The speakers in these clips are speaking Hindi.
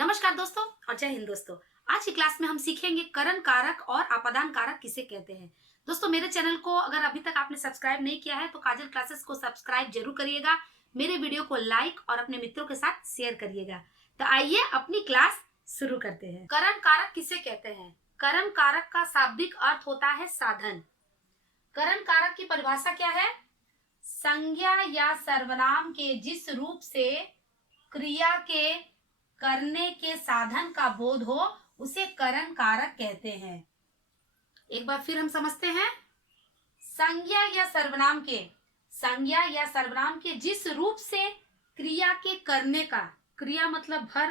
नमस्कार दोस्तों और जय हिंद दोस्तों। आज की क्लास में हम सीखेंगे करण कारक और अपादान कारक किसे कहते हैं। दोस्तों मेरे चैनल को अगर अभी तक आपने सब्सक्राइब नहीं किया है तो काजल क्लासेस को सब्सक्राइब जरूर करिएगा। मेरे वीडियो को लाइक और अपने मित्रों के साथ शेयर करिएगा। तो आइए अपनी क्लास शुरू करते हैं। करण कारक किसे कहते हैं? करण कारक का शाब्दिक अर्थ होता है साधन। करण कारक की परिभाषा क्या है? संज्ञा या सर्वनाम के जिस रूप से क्रिया के करने के साधन का बोध हो उसे करण कारक कहते हैं। एक बार फिर हम समझते हैं। संज्ञा या सर्वनाम के जिस रूप से क्रिया के करने का, क्रिया मतलब भर,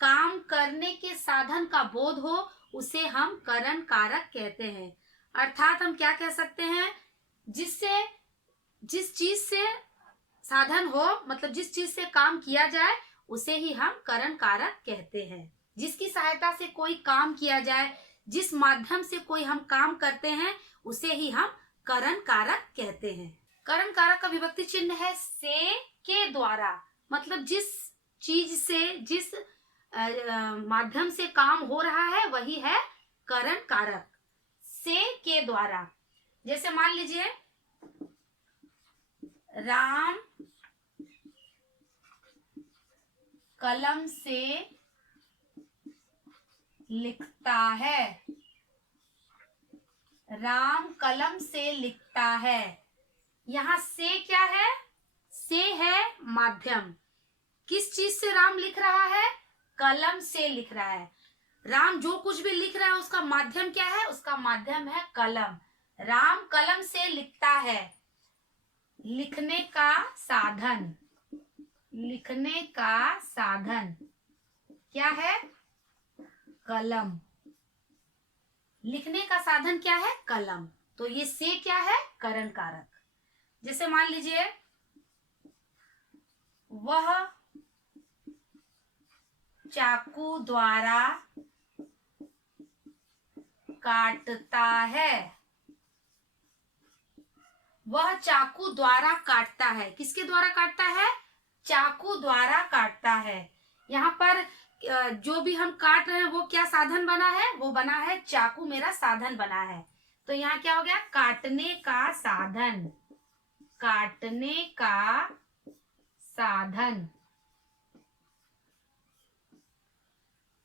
काम करने के साधन का बोध हो उसे हम करण कारक कहते हैं। अर्थात हम क्या कह सकते हैं? जिस चीज से साधन हो, मतलब जिस चीज से काम किया जाए उसे ही हम करण कारक कहते हैं। जिसकी सहायता से कोई काम किया जाए, जिस माध्यम से कोई हम काम करते हैं उसे ही हम करण कारक कहते हैं। करण कारक का विभक्ति चिन्ह है से के द्वारा, मतलब जिस चीज से, जिस माध्यम से काम हो रहा है वही है करण कारक। से के द्वारा, जैसे मान लीजिए राम कलम से लिखता है। राम कलम से लिखता है। यहाँ से क्या है? से है माध्यम। किस चीज से राम लिख रहा है? कलम से लिख रहा है। राम जो कुछ भी लिख रहा है उसका माध्यम क्या है? उसका माध्यम है कलम। राम कलम से लिखता है। लिखने का साधन, लिखने का साधन क्या है? कलम। लिखने का साधन क्या है? कलम। तो ये से क्या है? करण कारक। जैसे मान लीजिए वह चाकू द्वारा काटता है। वह चाकू द्वारा काटता है। किसके द्वारा काटता है? चाकू द्वारा काटता है। यहाँ पर जो भी हम काट रहे हैं वो क्या साधन बना है? वो बना है चाकू, मेरा साधन बना है। तो यहाँ क्या हो गया? काटने का साधन। काटने का साधन।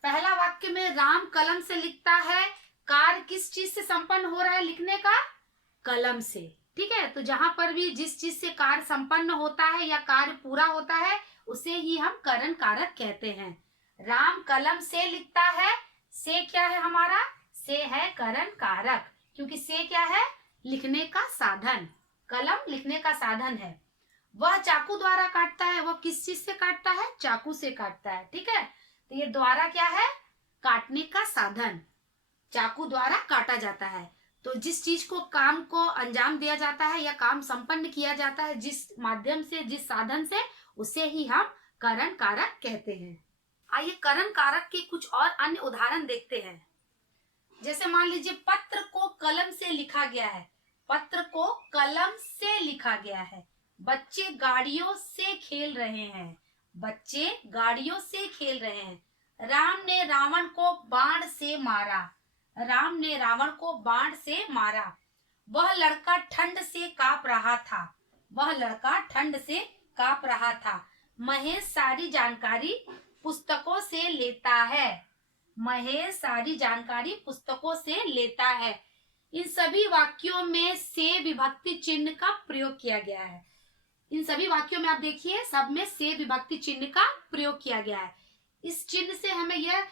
पहला वाक्य में राम कलम से लिखता है। कार्य किस चीज से संपन्न हो रहा है? लिखने का, कलम से। ठीक है, तो जहां पर भी जिस चीज से कार्य संपन्न होता है या कार्य पूरा होता है उसे ही हम करण कारक कहते हैं। राम कलम से लिखता है। से क्या है हमारा? से है करण कारक, क्योंकि से क्या है? लिखने का साधन। कलम लिखने का साधन है। वह चाकू द्वारा काटता है। वह किस चीज से काटता है? चाकू से काटता है। ठीक है, तो ये द्वारा क्या है? काटने का साधन। चाकू द्वारा काटा जाता है। तो जिस चीज को, काम को अंजाम दिया जाता है या काम संपन्न किया जाता है जिस माध्यम से, जिस साधन से, उसे ही हम करण कारक कहते हैं। आइए करण कारक के कुछ और अन्य उदाहरण देखते हैं। जैसे मान लीजिए पत्र को कलम से लिखा गया है। पत्र को कलम से लिखा गया है। बच्चे गाड़ियों से खेल रहे हैं। बच्चे गाड़ियों से खेल रहे हैं। राम ने रावण को बाण से मारा। राम ने रावण को बाण से मारा। वह लड़का ठंड से कांप रहा था। वह लड़का ठंड से कांप रहा था। महेश सारी जानकारी पुस्तकों से लेता है। महेश सारी जानकारी पुस्तकों से लेता है। इन सभी वाक्यों में से विभक्ति चिन्ह का प्रयोग किया गया है। इन सभी वाक्यों में आप देखिए, सब में से विभक्ति चिन्ह का प्रयोग किया गया है। इस चिन्ह से हमें यह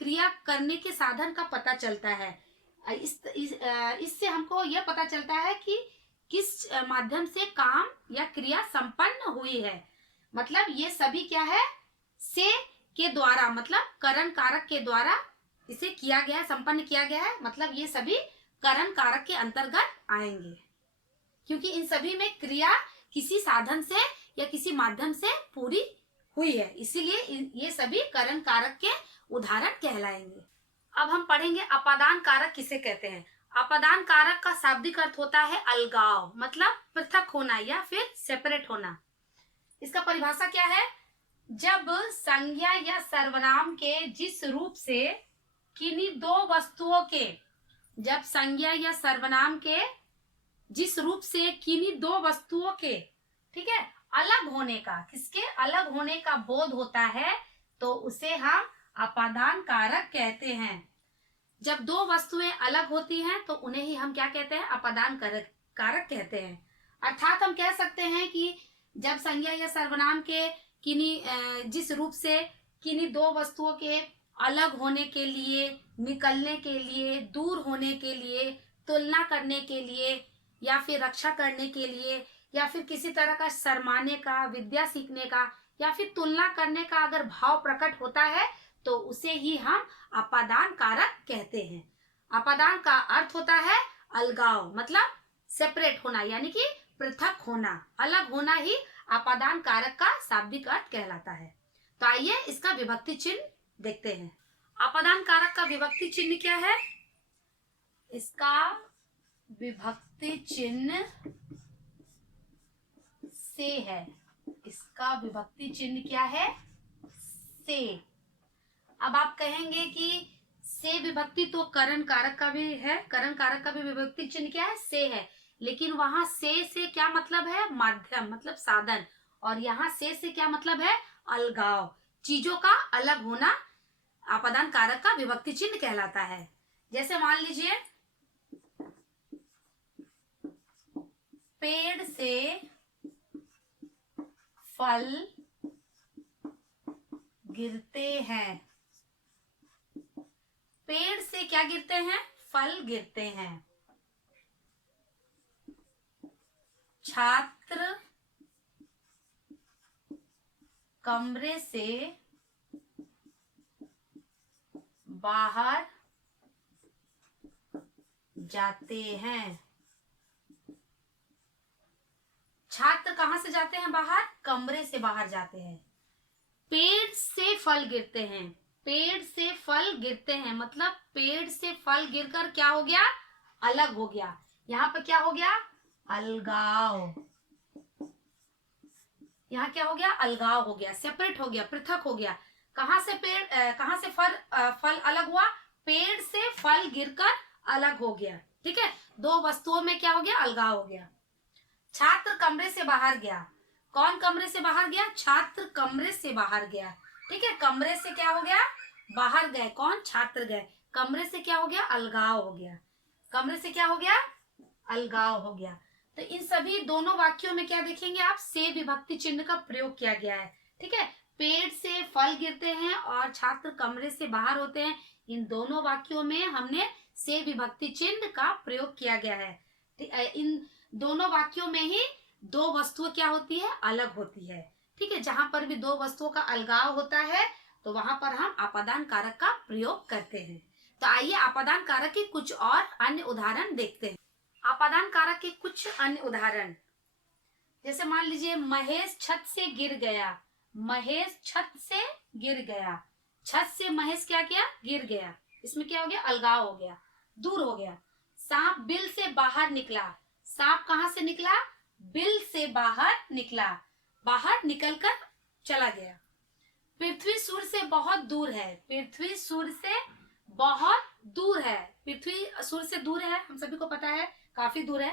क्रिया करने के साधन का पता चलता है। इससे हमको यह पता चलता है कि किस माध्यम से काम या क्रिया संपन्न हुई है। मतलब ये सभी क्या है? से के द्वारा, मतलब करण कारक के द्वारा इसे किया गया है, संपन्न किया गया है। मतलब ये सभी करण कारक के अंतर्गत आएंगे, क्योंकि इन सभी में क्रिया किसी साधन से या किसी माध्यम से पूरी हुई है, इसीलिए ये सभी करण कारक के उदाहरण कहलाएंगे। अब हम पढ़ेंगे अपादान कारक किसे कहते हैं। अपादान कारक का शाब्दिक अर्थ होता है अलगाव, मतलब पृथक होना या फिर सेपरेट होना। इसका परिभाषा क्या है? जब संज्ञा या सर्वनाम के जिस रूप से किन्हीं दो वस्तुओं के, जब संज्ञा या सर्वनाम के जिस रूप से किन्हीं दो वस्तुओं के, ठीक है, अलग होने का, किसके अलग होने का बोध होता है, तो उसे हम अपादान कारक कहते हैं। जब दो वस्तुएं अलग होती हैं तो उन्हें ही हम क्या कहते हैं, अपादान कारक कहते हैं। अर्थात हम कह सकते हैं कि जब संज्ञा या सर्वनाम के किन्हीं जिस रूप से किन्हीं दो वस्तुओं के अलग होने के लिए, निकलने के लिए, दूर होने के लिए, तुलना करने के लिए, या फिर रक्षा करने के लिए, या फिर किसी तरह का शर्माने का, विद्या सीखने का, या फिर तुलना करने का अगर भाव प्रकट होता है तो उसे ही हम अपादान कारक कहते हैं। अपादान का अर्थ होता है अलगाव, मतलब सेपरेट होना, यानी कि पृथक होना, अलग होना ही अपादान कारक का शाब्दिक अर्थ कहलाता है। तो आइए इसका विभक्ति चिन्ह देखते हैं। अपादान कारक का विभक्ति चिन्ह क्या है? इसका विभक्ति चिन्ह से है। इसका विभक्ति चिन्ह क्या है? से। अब आप कहेंगे कि से विभक्ति तो करण कारक का भी है, करण कारक का भी विभक्ति चिन्ह क्या है? से है, लेकिन वहां से क्या मतलब है? माध्यम, मतलब साधन। और यहाँ से क्या मतलब है? अलगाव, चीजों का अलग होना अपादान कारक का विभक्ति चिन्ह कहलाता है। जैसे मान लीजिए पेड़ से फल गिरते हैं। पेड़ से क्या गिरते हैं? फल गिरते हैं। छात्र कमरे से बाहर जाते हैं। छात्र कहां से जाते हैं बाहर? कमरे से बाहर जाते हैं। पेड़ से फल गिरते हैं। पेड़ से फल गिरते हैं मतलब पेड़ से फल गिरकर क्या हो गया? अलग हो गया। यहाँ पर क्या हो गया? अलगाव। यहाँ क्या हो गया? अलगाव हो गया, सेपरेट हो गया, पृथक हो गया। कहां से फल अलग हुआ? पेड़ से फल गिरकर अलग हो गया। ठीक है, दो वस्तुओं में क्या हो गया? अलगाव हो गया। छात्र कमरे से बाहर गया। कौन कमरे से बाहर गया? छात्र कमरे से बाहर गया। ठीक है, कमरे से क्या हो गया? बाहर गए। कौन? छात्र गए। कमरे से क्या हो गया? अलगाव हो गया। कमरे से क्या हो गया? अलगाव हो गया। तो इन सभी दोनों वाक्यों में क्या देखेंगे आप? से विभक्ति चिन्ह का प्रयोग किया गया है। ठीक है, पेड़ से फल गिरते हैं और छात्र कमरे से बाहर होते हैं। इन दोनों वाक्यों में हमने से विभक्ति चिन्ह का प्रयोग किया गया है। इन दोनों वाक्यों में ही दो वस्तुएं क्या होती है? अलग होती है। ठीक है, जहां पर भी दो वस्तुओं का अलगाव होता है तो वहां पर हम अपादान कारक का प्रयोग करते हैं। तो आइए अपादान कारक के कुछ और अन्य उदाहरण देखते हैं। अपादान कारक के कुछ अन्य उदाहरण, जैसे मान लीजिए महेश छत से गिर गया। महेश छत से गिर गया। छत से महेश क्या किया? गिर गया। इसमें क्या हो गया? अलगाव हो गया, दूर हो गया। सांप बिल से बाहर निकला। सांप कहां से निकला? बिल से बाहर निकला, बाहर निकलकर चला गया। पृथ्वी सूर्य से बहुत दूर है। पृथ्वी सूर्य से बहुत दूर है। पृथ्वी सूर्य से दूर है, हम सभी को पता है, काफी दूर है।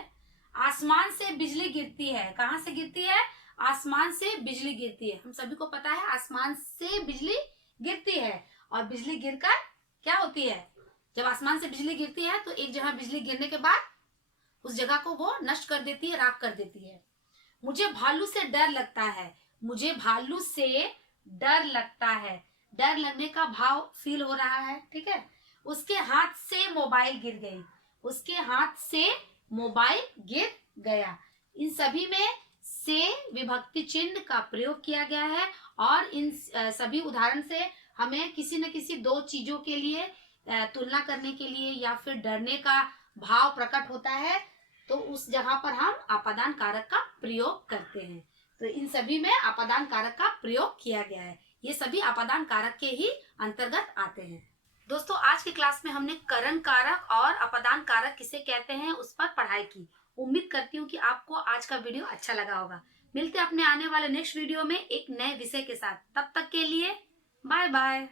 आसमान से बिजली गिरती है। कहां से गिरती है? आसमान से बिजली गिरती है। हम सभी को पता है आसमान से बिजली गिरती है। और बिजली गिरकर क्या होती है? जब आसमान से बिजली गिरती है तो एक जगह बिजली गिरने के बाद उस जगह को वो नष्ट कर देती है, राख कर देती है। मुझे भालू से डर लगता है। मुझे भालू से डर लगता है। डर लगने का भाव फील हो रहा है। ठीक है, उसके हाथ से मोबाइल गिर गई। उसके हाथ से मोबाइल गिर गया। इन सभी में से विभक्ति चिन्ह का प्रयोग किया गया है। और इन सभी उदाहरण से हमें किसी न किसी दो चीजों के लिए तुलना करने के लिए या फिर डरने का भाव प्रकट होता है तो उस जगह पर हम अपादान कारक का प्रयोग करते हैं। तो इन सभी में अपादान कारक का प्रयोग किया गया है। ये सभी अपादान कारक के ही अंतर्गत आते हैं। दोस्तों, आज की क्लास में हमने करण कारक और अपादान कारक किसे कहते हैं उस पर पढ़ाई की। उम्मीद करती हूँ कि आपको आज का वीडियो अच्छा लगा होगा। मिलते हैं अपने आने वाले नेक्स्ट वीडियो में एक नए विषय के साथ। तब तक के लिए बाय बाय।